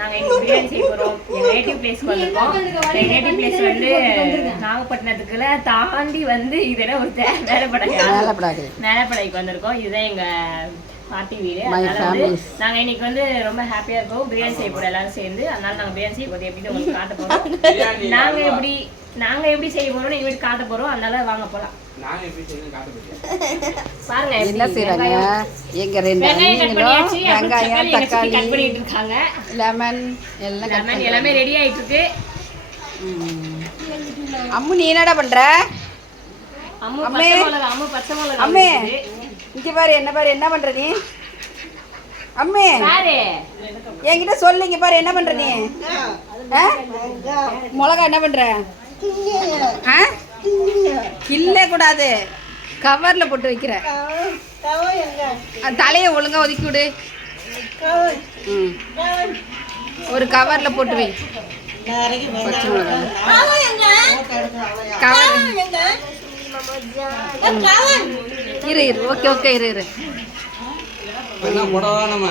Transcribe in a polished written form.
நாங்கள் இன்னைக்கு பிரியாணி செய்ய போகிறோம். எங்கள் நேட்டிவ் பிளேஸ்க்கு வந்திருக்கோம். எங்கள் நேட்டிவ் பிளேஸ் வந்து நாகப்பட்டினத்துக்குள்ள தாண்டி வந்து இதெல்லாம் ஒரு மேலப்படைக்கு வந்திருக்கோம். இதுதான் எங்கள் பாட்டி வீடு. அதனால வந்து நாங்கள் இன்னைக்கு வந்து ரொம்ப ஹாப்பியாக இருக்கோம். பிரியாணி செய்ய போகிறோம் எல்லாரும் சேர்ந்து. அதனால நாங்கள் பிரியாணி செய்ய போது எப்படின்னு உங்களுக்கு காட்ட போகிறோம். நாங்கள் எப்படி செய்ய போகிறோம் எங்கள் வீட்டு காட்ட போகிறோம். அதனால வாங்க போகலாம். பாருங்க என்ன செய்றாங்க. எங்க ரெண்டு வெங்காயம் தக்காளி கட் பண்ணிட்டு இருக்காங்க. லெமன் எல்லாம் எல்லாமே ரெடி ஆயிட்டு இருக்கு. அம்மு நீ என்னடா பண்ற? அம்மு பச்சை மிளகாய் அம்மே இங்க பாரு என்ன பண்ற நீ? அம்மே பாரு என்கிட்ட சொல்லு. இங்க பாரு என்ன பண்ற நீ? மிளகா என்ன பண்ற? இல்ல கூடாது, கவர்ல போட்டு வைக்கிற. தலையை ஒழுங்கா ஒதுக்கி விடு. ஒரு கவர்ல போட்டு வை. பச்சை மிளகாய் கவர் இரு. ஓகே இரு. என்ன போடவா நம்ம